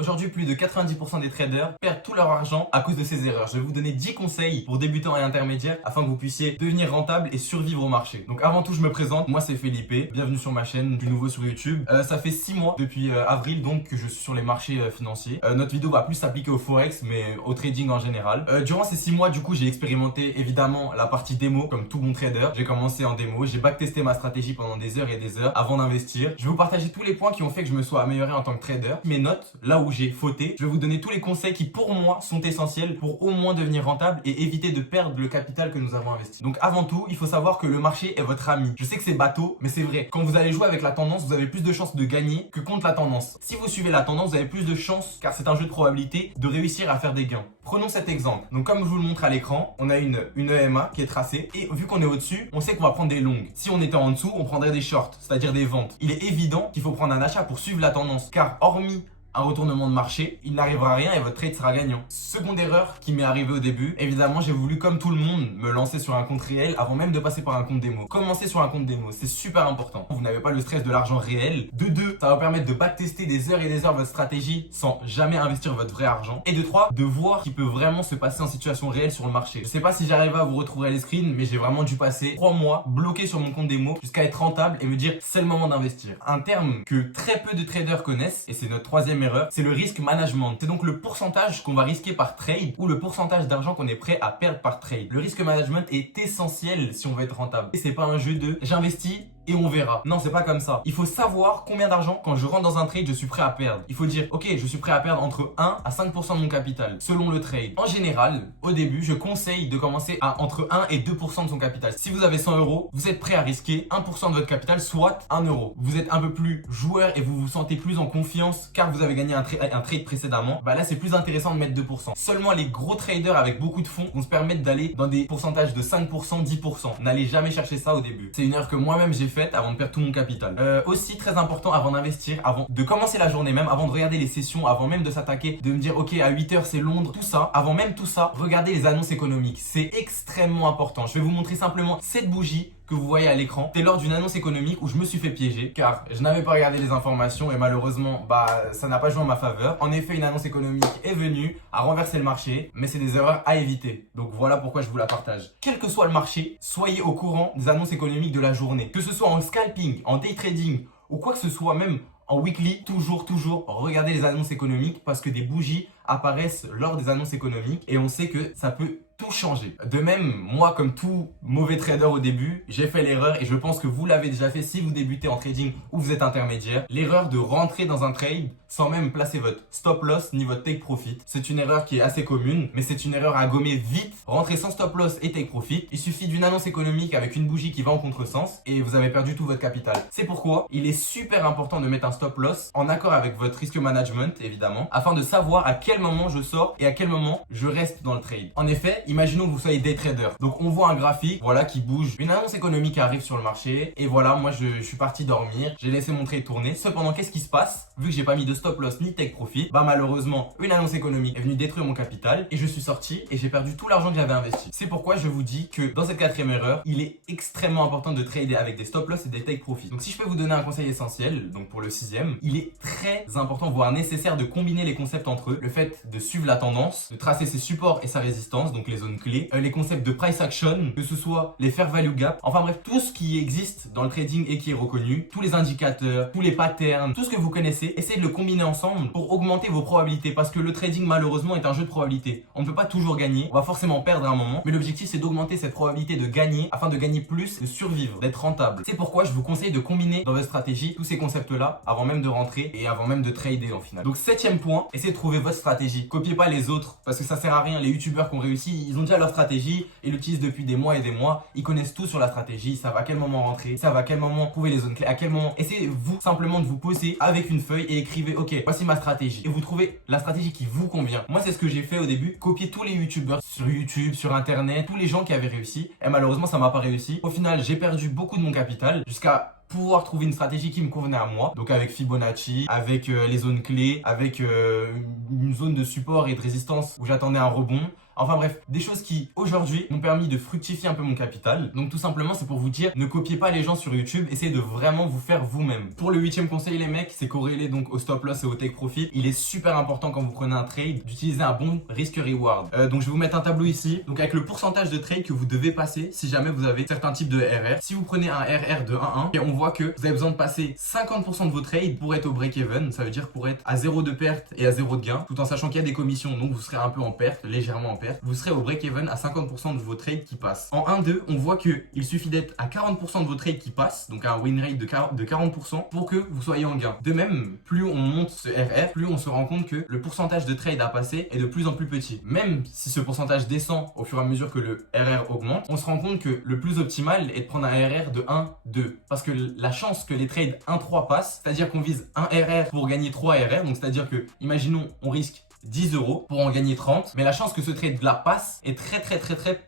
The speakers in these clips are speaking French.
Aujourd'hui, plus de 90% des traders perdent tout leur argent à cause de ces erreurs. Je vais vous donner 10 conseils pour débutants et intermédiaires afin que vous puissiez devenir rentable et survivre au marché. Donc avant tout, je me présente. Moi, c'est Felipe. Bienvenue sur ma chaîne, du nouveau sur YouTube. Ça fait 6 mois depuis avril donc que je suis sur les marchés financiers. Notre vidéo va plus s'appliquer au forex mais au trading en général. Durant ces 6 mois, du coup, j'ai expérimenté évidemment la partie démo comme tout bon trader. J'ai commencé en démo, j'ai backtesté ma stratégie pendant des heures et des heures avant d'investir. Je vais vous partager tous les points qui ont fait que je me sois amélioré en tant que trader. Mes notes, là où j'ai fauté. Je vais vous donner tous les conseils qui pour moi sont essentiels pour au moins devenir rentable et éviter de perdre le capital que nous avons investi. Donc avant tout, il faut savoir que le marché est votre ami. Je sais que c'est bateau, mais c'est vrai. Quand vous allez jouer avec la tendance, vous avez plus de chances de gagner que contre la tendance. Si vous suivez la tendance, vous avez plus de chances, car c'est un jeu de probabilité, de réussir à faire des gains. Prenons cet exemple. Donc comme je vous le montre à l'écran, on a une EMA qui est tracée et vu qu'on est au-dessus, on sait qu'on va prendre des longues. Si on était en dessous, on prendrait des shorts, c'est-à-dire des ventes. Il est évident qu'il faut prendre un achat pour suivre la tendance, car hormis un retournement de marché, il n'arrivera rien et votre trade sera gagnant. Seconde erreur qui m'est arrivée au début, évidemment j'ai voulu comme tout le monde me lancer sur un compte réel avant même de passer par un compte démo. Commencer sur un compte démo, c'est super important. Vous n'avez pas le stress de l'argent réel. De deux, ça va permettre de backtester des heures et des heures votre stratégie sans jamais investir votre vrai argent. Et de trois, de voir ce qui peut vraiment se passer en situation réelle sur le marché. Je sais pas si j'arrive à vous retrouver les screens, mais j'ai vraiment dû passer 3 mois bloqué sur mon compte démo jusqu'à être rentable et me dire c'est le moment d'investir. Un terme que très peu de traders connaissent, et c'est notre troisième erreur, c'est le risque management. C'est donc le pourcentage qu'on va risquer par trade ou le pourcentage d'argent qu'on est prêt à perdre par trade. Le risque management est essentiel si on veut être rentable. Et c'est pas un jeu de j'investis et on verra. Non, c'est pas comme ça. Il faut savoir combien d'argent, quand je rentre dans un trade, je suis prêt à perdre. Il faut dire, ok, je suis prêt à perdre entre 1 à 5% de mon capital, selon le trade. En général, au début, je conseille de commencer à entre 1 et 2% de son capital. Si vous avez 100 euros, vous êtes prêt à risquer 1% de votre capital, soit 1 euro. Vous êtes un peu plus joueur et vous vous sentez plus en confiance car vous avez gagné un trade précédemment. Bah là, c'est plus intéressant de mettre 2%. Seulement les gros traders avec beaucoup de fonds vont se permettre d'aller dans des pourcentages de 5%, 10%. N'allez jamais chercher ça au début. C'est une erreur que moi-même j'ai faite avant de perdre tout mon capital. Aussi très important avant d'investir, avant de commencer la journée même, avant de regarder les sessions, avant même de s'attaquer, de me dire ok à 8h c'est Londres, tout ça, avant même tout ça, regardez les annonces économiques. C'est extrêmement important. Je vais vous montrer simplement cette bougie que vous voyez à l'écran. C'est lors d'une annonce économique où je me suis fait piéger car je n'avais pas regardé les informations et malheureusement ça n'a pas joué en ma faveur. En effet, une annonce économique est venue à renverser le marché, mais c'est des erreurs à éviter. Donc voilà pourquoi je vous la partage. Quel que soit le marché, soyez au courant des annonces économiques de la journée. Que ce soit en scalping, en day trading ou quoi que ce soit, même en weekly, toujours, regardez les annonces économiques parce que des bougies apparaissent lors des annonces économiques et on sait que ça peut tout changer. De même, moi comme tout mauvais trader au début, j'ai fait l'erreur et je pense que vous l'avez déjà fait si vous débutez en trading ou vous êtes intermédiaire. L'erreur de rentrer dans un trade sans même placer votre stop loss ni votre take profit. C'est une erreur qui est assez commune, mais c'est une erreur à gommer vite. Rentrer sans stop loss et take profit, il suffit d'une annonce économique avec une bougie qui va en contresens et vous avez perdu tout votre capital. C'est pourquoi il est super important de mettre un stop loss en accord avec votre risque management évidemment, afin de savoir à quel moment je sors et à quel moment je reste dans le trade. En effet, imaginons que vous soyez day trader. Donc on voit un graphique, voilà, qui bouge. Une annonce économique arrive sur le marché et voilà, moi je suis parti dormir. J'ai laissé mon trade tourner. Cependant, qu'est-ce qui se passe? Vu que j'ai pas mis de stop loss ni take profit, malheureusement, une annonce économique est venue détruire mon capital et je suis sorti et j'ai perdu tout l'argent que j'avais investi. C'est pourquoi je vous dis que dans cette quatrième erreur, il est extrêmement important de trader avec des stop loss et des take profit. Donc si je peux vous donner un conseil essentiel, donc pour le sixième, il est très important, voire nécessaire de combiner les concepts entre eux. Le fait de suivre la tendance, de tracer ses supports et sa résistance, donc les zones clés, les concepts de price action, que ce soit les fair value gap, enfin bref, tout ce qui existe dans le trading et qui est reconnu, tous les indicateurs, tous les patterns, tout ce que vous connaissez, essayez de le combiner ensemble pour augmenter vos probabilités parce que le trading malheureusement est un jeu de probabilité. On ne peut pas toujours gagner, on va forcément perdre à un moment, mais l'objectif c'est d'augmenter cette probabilité de gagner afin de gagner plus, de survivre, d'être rentable. C'est pourquoi je vous conseille de combiner dans votre stratégie tous ces concepts-là avant même de rentrer et avant même de trader en final. Donc septième point, essayez de trouver votre stratégie. Copiez pas les autres parce que ça sert à rien. Les youtubeurs qui ont réussi, ils ont déjà leur stratégie, ils l'utilisent depuis des mois et des mois, ils connaissent tout sur la stratégie, ils savent à quel moment rentrer, ils savent à quel moment trouver les zones clés, à quel moment. Essayez-vous simplement de vous poser avec une feuille et écrivez ok, voici ma stratégie et vous trouvez la stratégie qui vous convient. Moi c'est ce que j'ai fait au début, copier tous les youtubeurs sur YouTube, sur internet, tous les gens qui avaient réussi et malheureusement ça m'a pas réussi. Au final j'ai perdu beaucoup de mon capital jusqu'à pouvoir trouver une stratégie qui me convenait à moi, donc avec Fibonacci, avec les zones clés, avec une zone de support et de résistance où j'attendais un rebond, Enfin bref, des choses qui aujourd'hui m'ont permis de fructifier un peu mon capital. Donc tout simplement, c'est pour vous dire, ne copiez pas les gens sur YouTube, essayez de vraiment vous faire vous-même. Pour le 8e conseil les mecs, c'est corrélé donc au stop loss et au take profit. Il est super important quand vous prenez un trade d'utiliser un bon risque-reward. Donc je vais vous mettre un tableau ici, donc avec le pourcentage de trade que vous devez passer si jamais vous avez certains types de RR. Si vous prenez un RR de 1-1, et on voit que vous avez besoin de passer 50% de vos trades pour être au break-even, ça veut dire pour être à 0 de perte et à 0 de gain, tout en sachant qu'il y a des commissions, donc vous serez un peu en perte, légèrement en perte. Vous serez au break-even à 50% de vos trades qui passent. En 1-2, on voit qu'il suffit d'être à 40% de vos trades qui passent, donc un win rate de 40% pour que vous soyez en gain. De même, plus on monte ce RR, plus on se rend compte que le pourcentage de trades à passer est de plus en plus petit. Même si ce pourcentage descend au fur et à mesure que le RR augmente, on se rend compte que le plus optimal est de prendre un RR de 1-2. Parce que la chance que les trades 1-3 passent, c'est-à-dire qu'on vise un RR pour gagner 3 RR, donc c'est-à-dire que, imaginons, on risque 10 € pour en gagner 30, mais la chance que ce trade là passe est très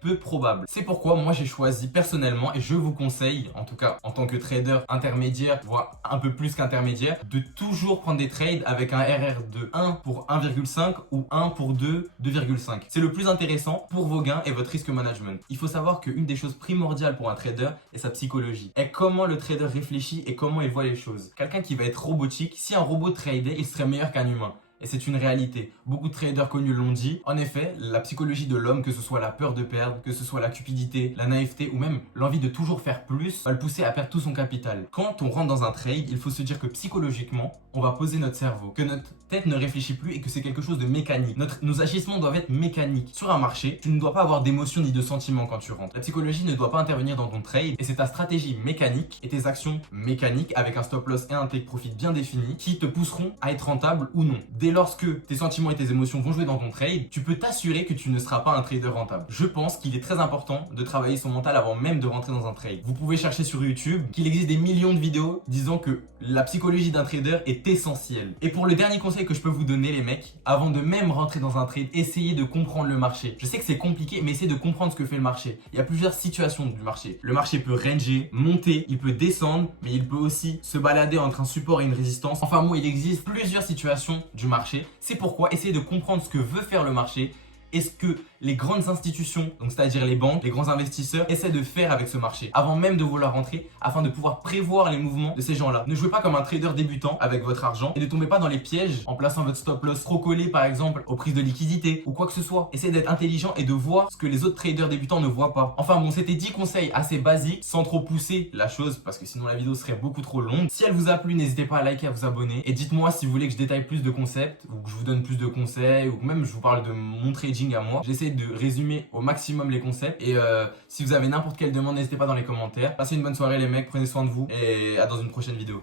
peu probable. C'est pourquoi moi j'ai choisi personnellement, et je vous conseille, en tout cas en tant que trader intermédiaire, voire un peu plus qu'intermédiaire, de toujours prendre des trades avec un RR de 1 pour 1,5 ou 1 pour 2, 2,5. C'est le plus intéressant pour vos gains et votre risque management. Il faut savoir qu'une des choses primordiales pour un trader est sa psychologie. Et comment le trader réfléchit et comment il voit les choses. Quelqu'un qui va être robotique, si un robot tradait, il serait meilleur qu'un humain. Et c'est une réalité. Beaucoup de traders connus l'ont dit. En effet, la psychologie de l'homme, que ce soit la peur de perdre, que ce soit la cupidité, la naïveté ou même l'envie de toujours faire plus, va le pousser à perdre tout son capital. Quand on rentre dans un trade, il faut se dire que psychologiquement, on va poser notre cerveau, que notre tête ne réfléchit plus et que c'est quelque chose de mécanique. Nos agissements doivent être mécaniques. Sur un marché, tu ne dois pas avoir d'émotion ni de sentiment quand tu rentres. La psychologie ne doit pas intervenir dans ton trade et c'est ta stratégie mécanique et tes actions mécaniques avec un stop loss et un take profit bien défini qui te pousseront à être rentable ou non. Dès lors que tes sentiments et tes émotions vont jouer dans ton trade, tu peux t'assurer que tu ne seras pas un trader rentable. Je pense qu'il est très important de travailler son mental avant même de rentrer dans un trade. Vous pouvez chercher sur YouTube qu'il existe des millions de vidéos disant que la psychologie d'un trader est essentielle. Et pour le dernier conseil que je peux vous donner les mecs, avant de même rentrer dans un trade, essayez de comprendre le marché. Je sais que c'est compliqué, mais essayez de comprendre ce que fait le marché. Il y a plusieurs situations du marché. Le marché peut ranger, monter, il peut descendre, mais il peut aussi se balader entre un support et une résistance. Enfin bon, il existe plusieurs situations du marché. C'est pourquoi essayez de comprendre ce que veut faire le marché et ce que les grandes institutions, donc c'est-à-dire les banques, les grands investisseurs, essaient de faire avec ce marché avant même de vouloir rentrer afin de pouvoir prévoir les mouvements de ces gens-là. Ne jouez pas comme un trader débutant avec votre argent et ne tombez pas dans les pièges en plaçant votre stop loss trop collé par exemple aux prises de liquidité ou quoi que ce soit. Essayez d'être intelligent et de voir ce que les autres traders débutants ne voient pas. Enfin bon, c'était 10 conseils assez basiques sans trop pousser la chose parce que sinon la vidéo serait beaucoup trop longue. Si elle vous a plu, n'hésitez pas à liker, à vous abonner et dites-moi si vous voulez que je détaille plus de concepts ou que je vous donne plus de conseils ou que même je vous parle de mon trading à moi. J'essaie de résumer au maximum les concepts et si vous avez n'importe quelle demande, n'hésitez pas dans les commentaires. Passez une bonne soirée les mecs, prenez soin de vous et à dans une prochaine vidéo.